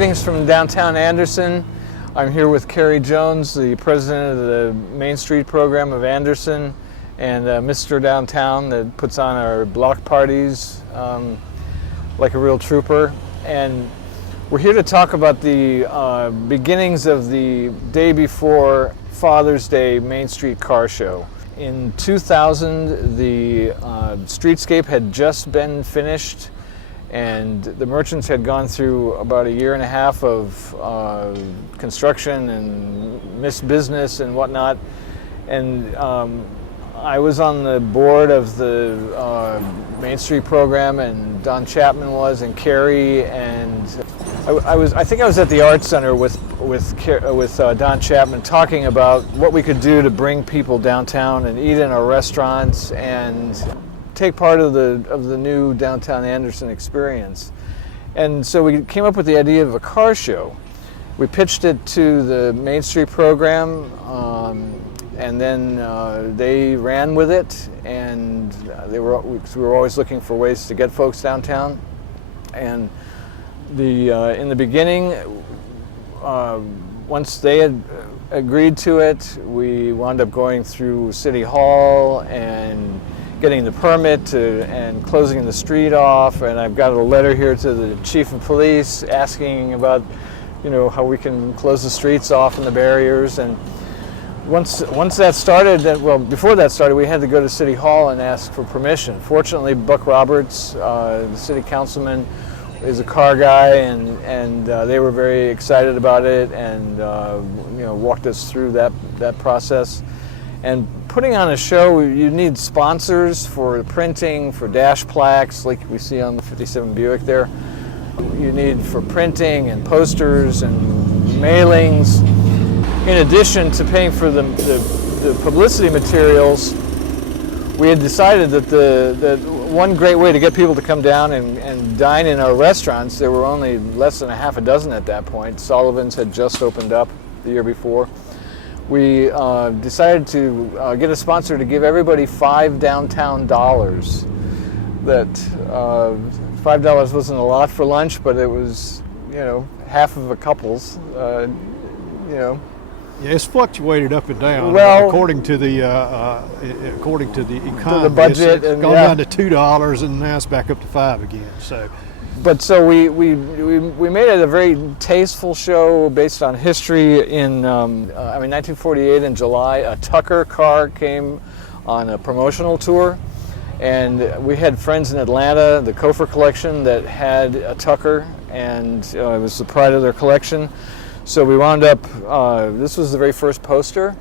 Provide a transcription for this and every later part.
Greetings from downtown Anderson. I'm here with Carey Jones, the president of the Main Street program of Anderson, and Mr. Downtown that puts on our block parties like a real trooper. And we're here to talk about the beginnings of the day before Father's Day Main Street Car Show. In 2000, the streetscape had just been finished, and the merchants had gone through about a year and a half of construction and missed business and whatnot. And I was on the board of the Main Street program, and Don Chapman was, and Carey, and I think I was at the Art Center with Don Chapman talking about what we could do to bring people downtown and eat in our restaurants and take part of the new downtown Anderson experience. And so we came up with the idea of a car show. We pitched it to the Main Street program, and then they ran with it, and we were always looking for ways to get folks downtown. And in the beginning, once they had agreed to it, we wound up going through City Hall and getting the permit and closing the street off. And I've got a letter here to the chief of police asking about, how we can close the streets off and the barriers. And once that started, before that started, we had to go to City Hall and ask for permission. Fortunately, Buck Roberts, the city councilman, is a car guy, and they were very excited about it, and walked us through that process. And putting on a show, you need sponsors for printing, for dash plaques, like we see on the 57 Buick there. You need for printing and posters and mailings. In addition to paying for the publicity materials, we had decided that one great way to get people to come down and dine in our restaurants — there were only less than a half a dozen at that point. Sullivan's had just opened up the year before. We decided to get a sponsor to give everybody $5 downtown dollars. That $5 wasn't a lot for lunch, but it was, half of a couple's, Yeah, it's fluctuated up and down. According to the economy, to the budget, it's gone down to $2, and now it's back up to $5 again. So we made it a very tasteful show based on history. In 1948 in July, a Tucker car came on a promotional tour, and we had friends in Atlanta, the Kofer collection, that had a Tucker, and it was the pride of their collection. So we wound up, this was the very first poster,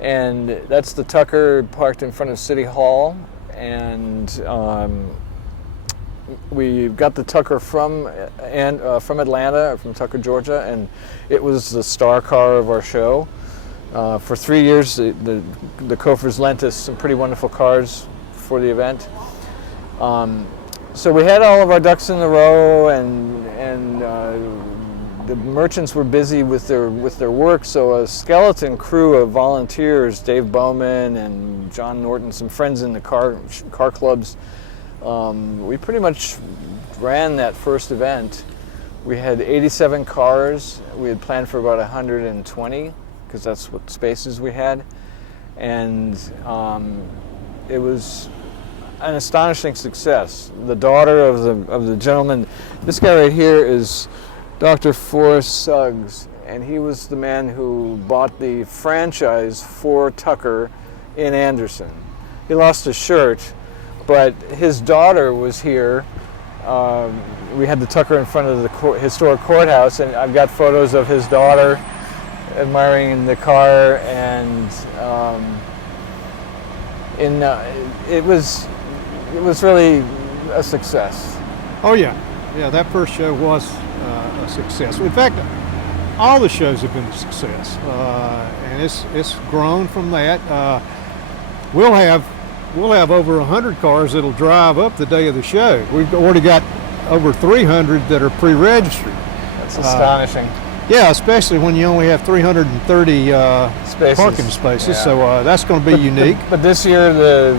and that's the Tucker parked in front of City Hall. And we got the Tucker from Atlanta, from Tucker, Georgia, and it was the star car of our show. For 3 years, the Kofers lent us some pretty wonderful cars for the event. So we had all of our ducks in the row, and the merchants were busy with their work, so a skeleton crew of volunteers, Dave Bowman and John Norton, some friends in the car clubs, we pretty much ran that first event. We had 87 cars. We had planned for about 120, because that's what spaces we had, and it was an astonishing success. The daughter of the gentleman, this guy right here is Dr. Forrest Suggs, and he was the man who bought the franchise for Tucker in Anderson. He lost his shirt, but his daughter was here. We had the Tucker in front of the historic courthouse, and I've got photos of his daughter admiring the car, and it was really a success. Oh yeah, that first show was a success. In fact, all the shows have been a success, and it's grown from that. We'll have over 100 cars that'll drive up the day of the show. We've already got over 300 that are pre-registered. That's astonishing. Yeah, especially when you only have 330 parking spaces. Yeah. So that's going to be unique. But this year the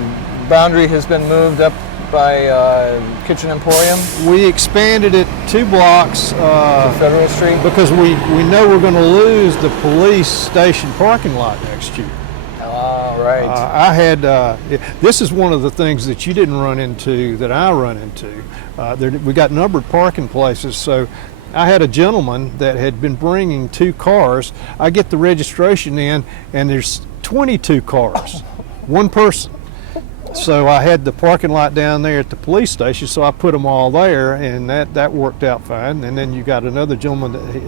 boundary has been moved up by Kitchen Emporium We expanded it 2 blocks to Federal Street. because we know we're going to lose the police station parking lot next year. Oh, right. I had, this is one of the things that you didn't run into that I run into. We got numbered parking places, so I had a gentleman that had been bringing 2 cars. I get the registration in, and there's 22 cars, one person. So I had the parking lot down there at the police station, so I put them all there, and that worked out fine. And then you got another gentleman that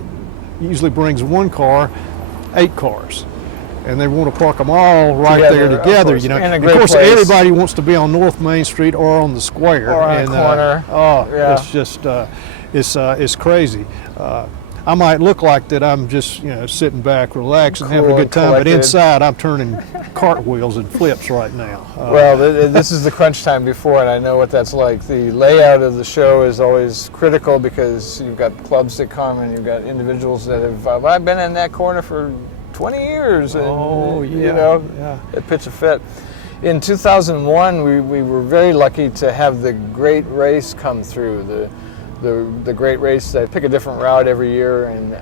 usually brings 1 car, 8 cars. And they want to park them all right there together, you know. In a Of great course, place. everybody wants to be on North Main Street or on the square. Or on a corner. Yeah. It's just, it's crazy. I might look like that I'm just, sitting back, relaxing, having a Cool good and time, but collected. inside I'm turning cartwheels and flips right now. Well, this is the crunch time before, and I know what that's like. The layout of the show is always critical because you've got clubs that come and you've got individuals that have, I've been in that corner for 20 years. And, it pitch a fit. In 2001, we were very lucky to have the Great Race come through. The Great Race, they pick a different route every year, and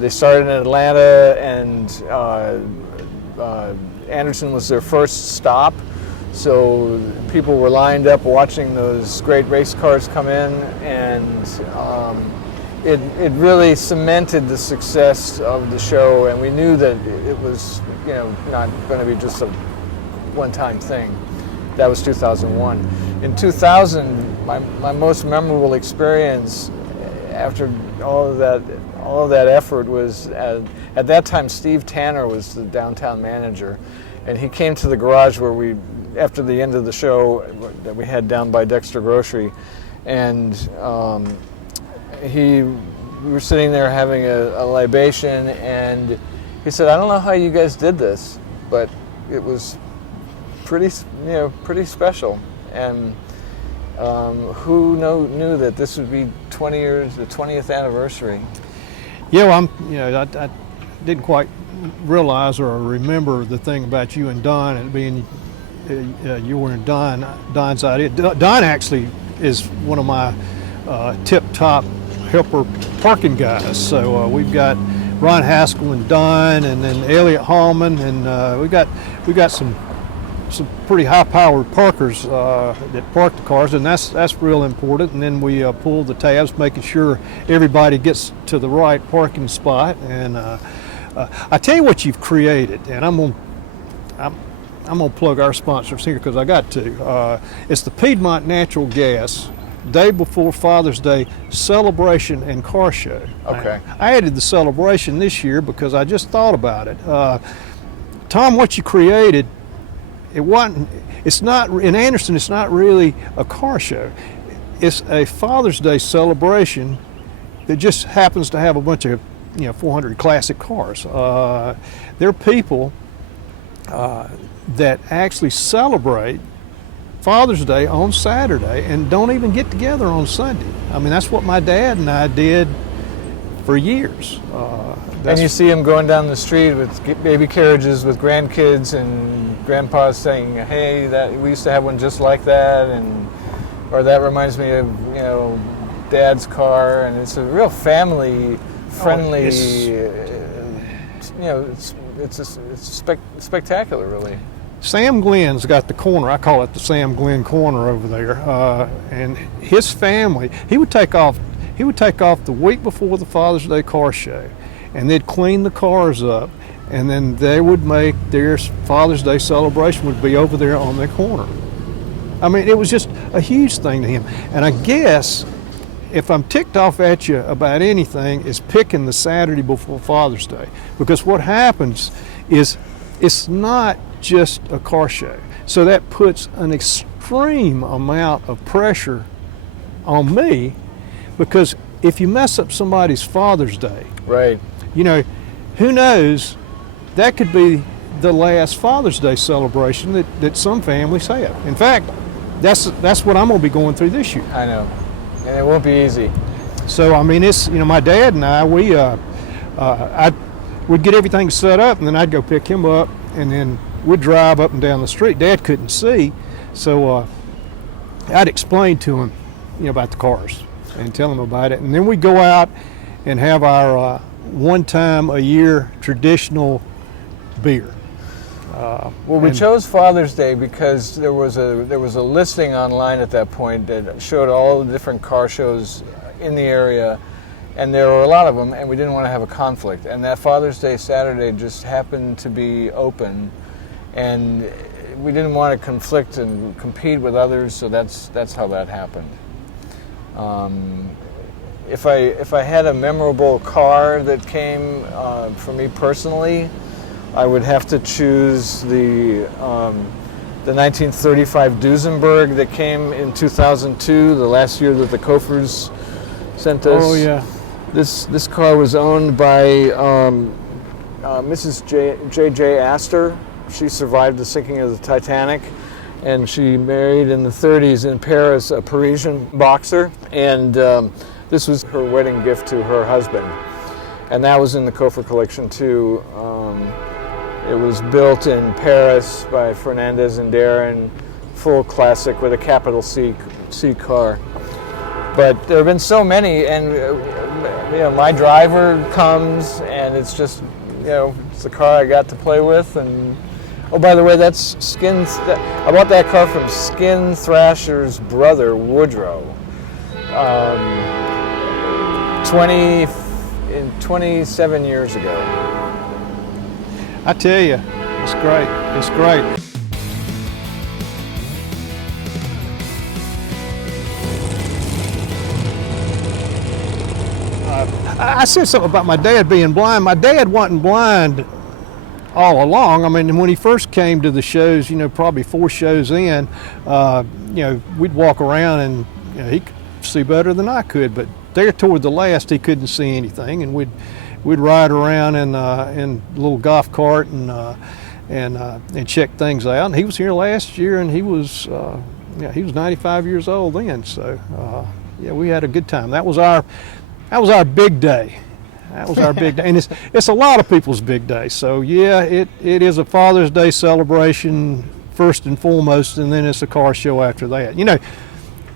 they started in Atlanta, and Anderson was their first stop. So people were lined up watching those great race cars come in, and it really cemented the success of the show, and we knew that it was not going to be just a one-time thing. That was 2001. In 2000, my most memorable experience after all of that effort was at that time Steve Tanner was the downtown manager, and he came to the garage where after the end of the show that we had down by Dexter Grocery, and we were sitting there having a libation, and he said, "I don't know how you guys did this, but it was pretty special." And who knew that this would be 20 years, the 20th anniversary? Yeah, well, I didn't quite realize or remember the thing about you and Don and being you were in Don's idea. Don actually is one of my tip-top helper parking guys. So we've got Ron Haskell and Don, and then Elliot Hallman, and we got some pretty high-powered parkers that park the cars, and that's real important. And then we pull the tabs, making sure everybody gets to the right parking spot. And I tell you what you've created, and I'm gonna plug our sponsors here because I got to. It's the Piedmont Natural Gas Day Before Father's Day celebration and car show. Okay. I added the celebration this year because I just thought about it. Tom, what you created, it's not in Anderson. It's not really a car show. It's a Father's Day celebration that just happens to have a bunch of 400 classic cars. There are people that actually celebrate Father's Day on Saturday and don't even get together on Sunday. I mean, that's what my dad and I did for years. And you see them going down the street with baby carriages with grandkids, and grandpa's saying, "Hey, we used to have one just like that," or that reminds me of Dad's car, and it's a real family friendly. It's spectacular, really. Sam Glenn's got the corner. I call it the Sam Glenn corner over there, and his family. He would take off the week before the Father's Day car show, and they'd clean the cars up, and then they would make their Father's Day celebration would be over there on their corner. I mean, it was just a huge thing to him. And I guess if I'm ticked off at you about anything, is picking the Saturday before Father's Day, because what happens is it's not just a car show. So that puts an extreme amount of pressure on me, because if you mess up somebody's Father's Day, right? Who knows? That could be the last Father's Day celebration that some families have. In fact, that's what I'm going to be going through this year. I know, and it won't be easy. So I mean, it's my dad and I we'd get everything set up, and then I'd go pick him up, and then we'd drive up and down the street. Dad couldn't see, so I'd explain to him, about the cars and tell him about it. And then we'd go out and have our one time a year traditional beer. Well, we chose Father's Day because there was a listing online at that point that showed all the different car shows in the area, and there were a lot of them, and we didn't want to have a conflict. And that Father's Day Saturday just happened to be open, and we didn't want to conflict and compete with others, so that's how that happened. If I had a memorable car that came for me personally, I would have to choose the 1935 Duesenberg that came in 2002, the last year that the Kofers sent us. Oh yeah. This car was owned by Mrs. J.J. Astor. She survived the sinking of the Titanic, and she married in the 30s in Paris a Parisian boxer, and this was her wedding gift to her husband. And that was in the Kofer collection too. It was built in Paris by Fernandez and Darren, full classic with a capital C car. But there have been so many, and my driver comes, and it's just, it's the car I got to play with. And oh, by the way, that's I bought that car from Skin Thrasher's brother Woodrow, 27 years ago. I tell you, it's great. It's great. I said something about my dad being blind. My dad wasn't blind all along. I mean, when he first came to the shows, probably 4 shows in, we'd walk around and he could see better than I could. But there toward the last, he couldn't see anything, and we'd ride around in a little golf cart and check things out. And he was here last year, and he was 95 years old then. So we had a good time. That was our big day. That was our big day, and it's a lot of people's big day. So it is a Father's Day celebration first and foremost, and then it's a car show after that.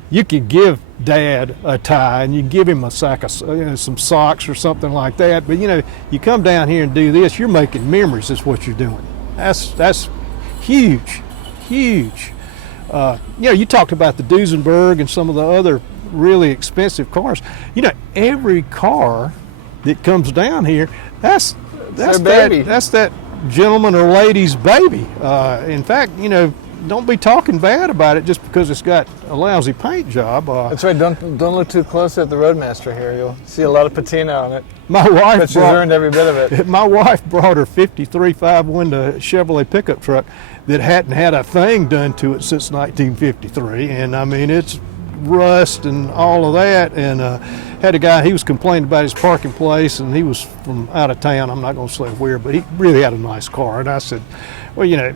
You could give Dad a tie and you give him a sack of some socks or something like that, but you come down here and do this, you're making memories. Is what you're doing. That's huge. You talked about the Duesenberg and some of the other really expensive cars. Every car that comes down here, that's their baby. That's that gentleman or lady's baby. In fact, don't be talking bad about it just because it's got a lousy paint job. That's right. Don't look too close at the Roadmaster here. You'll see a lot of patina on it. My wife but she's earned every bit of it. My wife brought her 53 5-window Chevrolet pickup truck that hadn't had a thing done to it since 1953, and I mean it's rust and all of that. And had a guy, he was complaining about his parking place, and he was from out of town. I'm not going to say where, but he really had a nice car. And I said, well,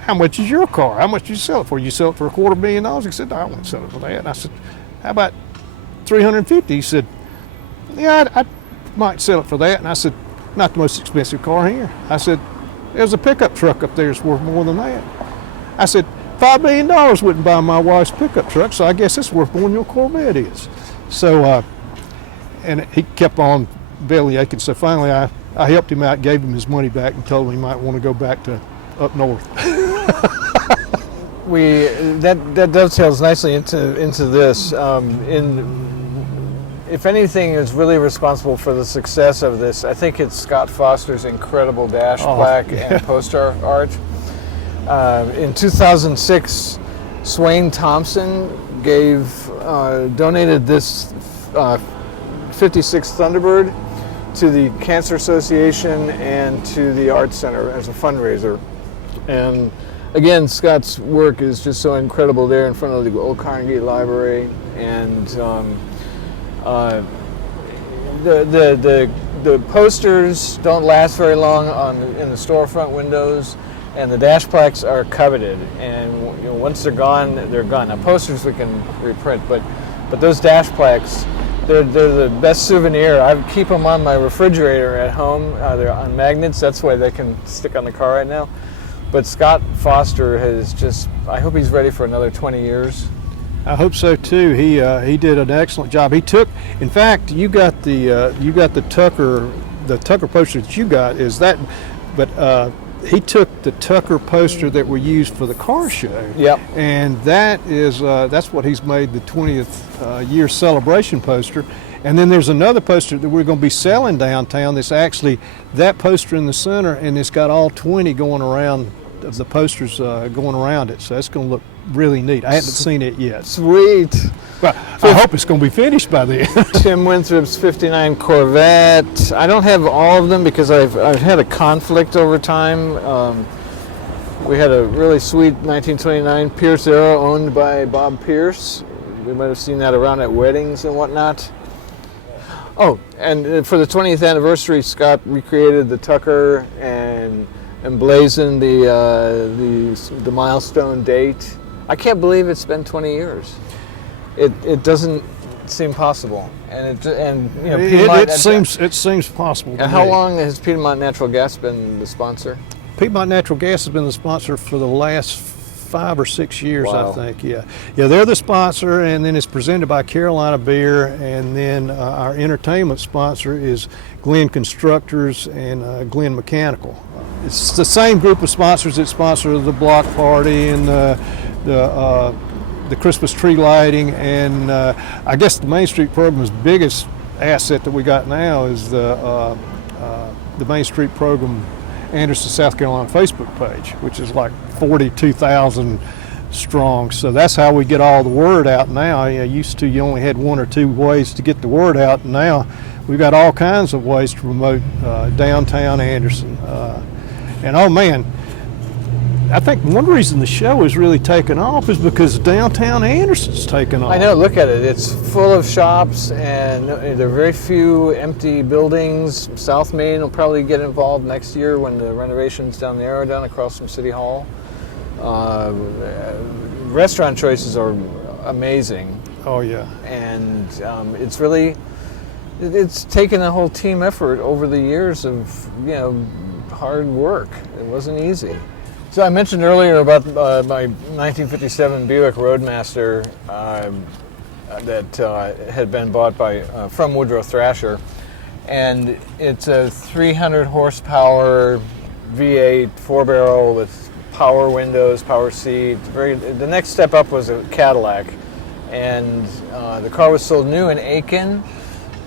how much is your car? How much did you sell it for? You sell it for $250,000? He said, no, I won't sell it for that. And I said, how about $350,000? He said, yeah, I might sell it for that. And I said, not the most expensive car here. I said, there's a pickup truck up there that's worth more than that. I said, $5 million wouldn't buy my wife's pickup truck, so I guess it's worth more than your Corvette is. So, and he kept on belly aching. So finally I helped him out, gave him his money back, and told him he might want to go back to up north. That dovetails nicely into this. If anything is really responsible for the success of this, I think it's Scott Foster's incredible dash plaque and poster art. In 2006, Swain Thompson donated this 56 Thunderbird to the Cancer Association and to the Art Center as a fundraiser. And again, Scott's work is just so incredible there in front of the old Carnegie Library, and the posters don't last very long in the storefront windows, and the dash plaques are coveted. And once they're gone, they're gone. Now posters we can reprint, but those dash plaques, they're the best souvenir. I keep them on my refrigerator at home. They're on magnets. That's why they can stick on the car right now. But Scott Foster has just, I hope he's ready for another 20 years. I hope so too. He did an excellent job. He took, in fact, you got the Tucker poster that you got is that, but he took the Tucker poster that we used for the car show. Yep. And that's what he's made the 20th year celebration poster. And then there's another poster that we're going to be selling downtown. That's actually that poster in the center, and it's got all 20 going around of the posters going around it. So that's going to look really neat. I haven't seen it yet. Sweet. Well, I hope it's going to be finished by then. Tim Winthrop's 59 Corvette. I don't have all of them because I've had a conflict over time. We had a really sweet 1929 Pierce Arrow owned by Bob Pierce. We might have seen that around at weddings and whatnot. Oh, and for the 20th anniversary, Scott recreated the Tucker and emblazoned the milestone date. I can't believe it's been 20 years. It doesn't seem possible, and Piedmont, it seems possible. And how long has Piedmont Natural Gas been the sponsor? Piedmont Natural Gas has been the sponsor for the last 5 or 6 years, wow. I think. Yeah, they're the sponsor, and then it's presented by Carolina Beer, and then our entertainment sponsor is Glenn Constructors and Glenn Mechanical. It's the same group of sponsors that sponsor the block party and the Christmas tree lighting, and I guess the Main Street program's biggest asset that we got now is the Main Street program Anderson, South Carolina Facebook page, which is like 42,000 strong. So that's how we get all the word out now. Used to you only had 1 or 2 ways to get the word out, and now we've got all kinds of ways to promote downtown Anderson. And oh man, I think one reason the show has really taken off is because downtown Anderson's taken off. I know, look at it. It's full of shops, and there are very few empty buildings. South Main will probably get involved next year when the renovations down there are done across from City Hall. Restaurant choices are amazing. Oh yeah. And it's taken a whole team effort over the years of hard work. It wasn't easy. So I mentioned earlier about my 1957 Buick Roadmaster that had been bought from Woodrow Thrasher, and it's a 300 horsepower V8 4-barrel with power windows, power seat. The next step up was a Cadillac, and the car was sold new in Aiken,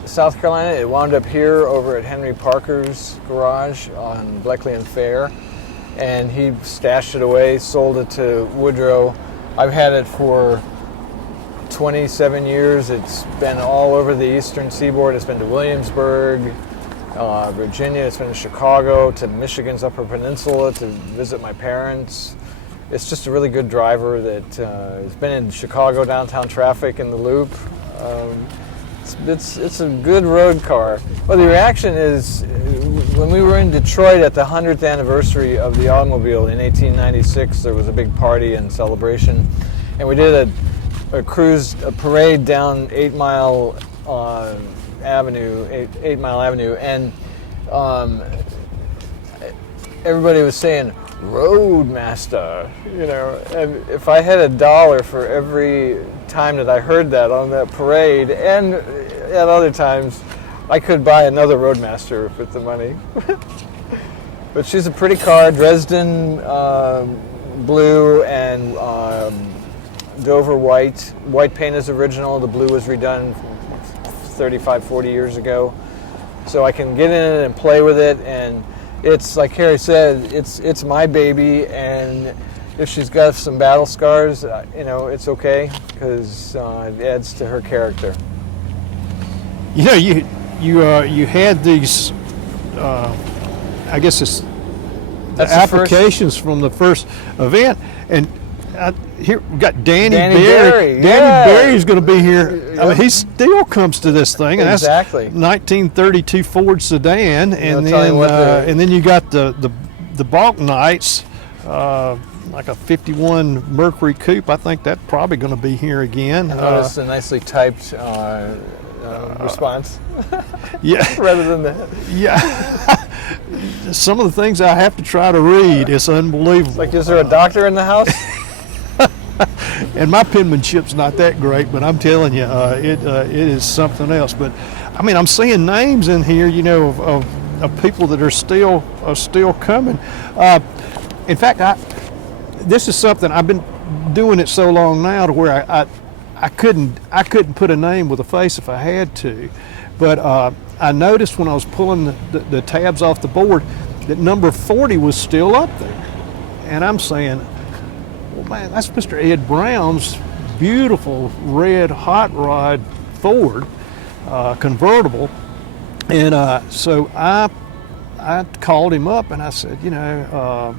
South Carolina. It wound up here over at Henry Parker's garage on Bleckley and Fair. And he stashed it away, sold it to Woodrow. I've had it for 27 years. It's been all over the eastern seaboard. It's been to Williamsburg, Virginia. It's been to Chicago, to Michigan's Upper Peninsula to visit my parents. It's just a really good driver that has been in Chicago downtown traffic in the Loop. It's a good road car. Well, the reaction is, when we were in Detroit at the 100th anniversary of the automobile in 1896, there was a big party and celebration, and we did a parade down 8 Mile Avenue, and everybody was saying Roadmaster, and if I had $1 for every time that I heard that on that parade, and at other times, I could buy another Roadmaster with the money. But she's a pretty car, Dresden blue and Dover white. White paint is original, the blue was redone 35, 40 years ago. So I can get in it and play with it, and it's, like Carey said, it's my baby, and if she's got some battle scars, it's okay, because it adds to her character. You had these, I guess it's the applications from the first event, and here we got Danny Berry. Danny Berry's going to be here. Yep. I mean, he still comes to this thing, and exactly. That's 1932 Ford sedan, and then you got the Balk Knights, like a 51 Mercury Coupe. I think that's probably going to be here again. I noticed a nicely typed response. Yeah. Rather than that. Yeah. Some of the things I have to try to read. It's unbelievable. Like, is there a doctor in the house? And my penmanship's not that great, but I'm telling you, it is something else. But I mean, I'm seeing names in here, you know, of people that are still coming. In fact, this is something I've been doing it so long now to where I couldn't put a name with a face if I had to. But I noticed when I was pulling the tabs off the board that number 40 was still up there. And I'm saying, well, man, that's Mr. Ed Brown's beautiful red hot rod Ford convertible. And so I called him up and I said, you know,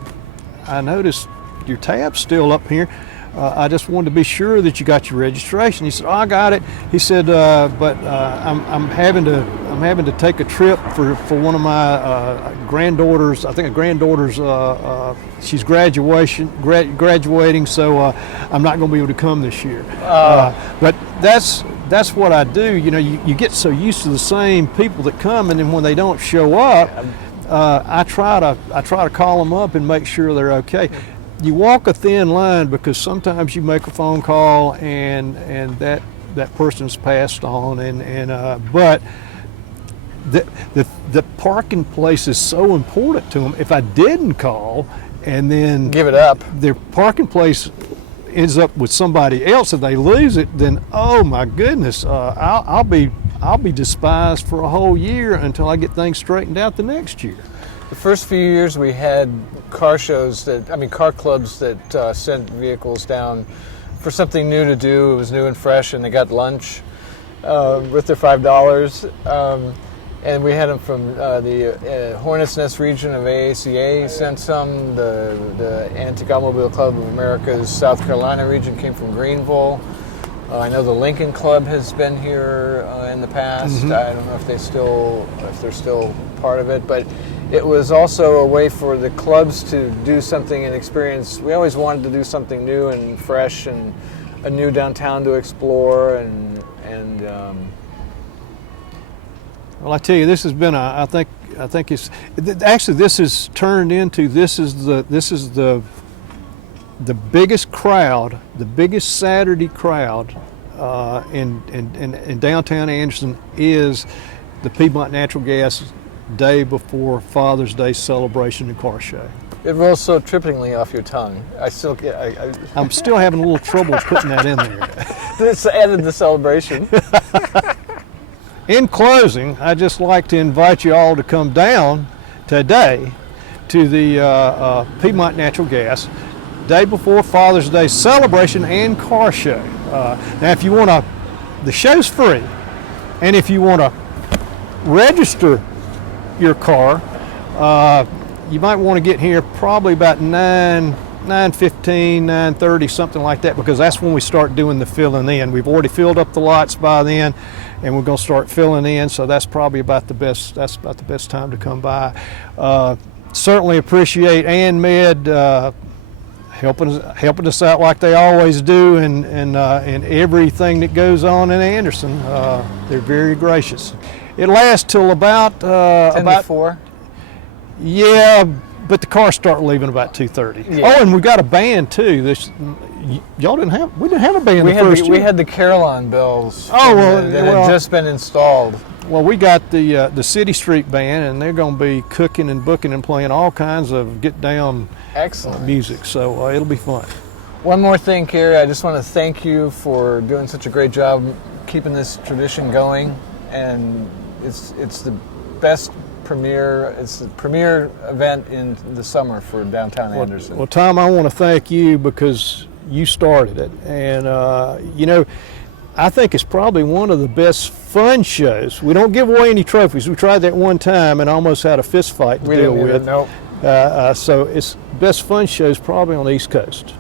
I noticed your tab's still up here. I just wanted to be sure that you got your registration. He said, "Oh, I got it." He said, "But I'm having to take a trip for one of my granddaughters. I think a granddaughter's she's graduating, so I'm not going to be able to come this year." But that's what I do. You know, you get so used to the same people that come, and then when they don't show up, I try to call them up and make sure they're okay. You walk a thin line because sometimes you make a phone call and that person's passed on, but the parking place is so important to them. If I didn't call and then give it up, their parking place ends up with somebody else and they lose it, then oh my goodness, I'll be despised for a whole year until I get things straightened out the next year. the first few years we had car clubs that sent vehicles down for something new to do. It was new and fresh, and they got lunch with their $5. And we had them from the Hornets Nest region of AACA sent some. The Antique Automobile Club of America's South Carolina region came from Greenville. I know the Lincoln Club has been here in the past. Mm-hmm. I don't know if they're still part of it, but it was also a way for the clubs to do something and experience. We always wanted to do something new and fresh and a new downtown to explore and Well, I tell you, this has been I think it's actually this has turned into this is the biggest crowd, the biggest Saturday crowd in downtown Anderson is the Piedmont Natural Gas day before Father's Day celebration and car show. it rolls so trippingly off your tongue. I'm still having a little trouble putting that in there. It's added the celebration. In closing, I'd just like to invite you all to come down today to the Piedmont Natural Gas day before Father's Day celebration and car show. Now, if you want to, the show's free, and if you want to register your car, you might want to get here probably about 9:15, 9:30, something like that, because that's when we start doing the filling in. We've already filled up the lots by then, and we're going to start filling in. So that's probably about the best. That's about the best time to come by. Certainly appreciate Ann Med helping us out like they always do, and everything that goes on in Anderson. They're very gracious. It lasts till about 10 to 4. Yeah, but the cars start leaving about 2:30. Yeah. Oh, and we got a band too. We didn't have a band the first year. We had the Carillon bells. Oh, well, that had just been installed. Well, we got the City Street band, and they're going to be cooking and booking and playing all kinds of get down Excellent music. So it'll be fun. One more thing, Carey, I just want to thank you for doing such a great job keeping this tradition going, and it's the best premier event in the summer for downtown Anderson. Well, Tom, I want to thank you because you started it, and I think it's probably one of the best fun shows. We don't give away any trophies. We tried that one time and almost had a fist fight to deal with. Nope. So it's best fun shows probably on the East Coast.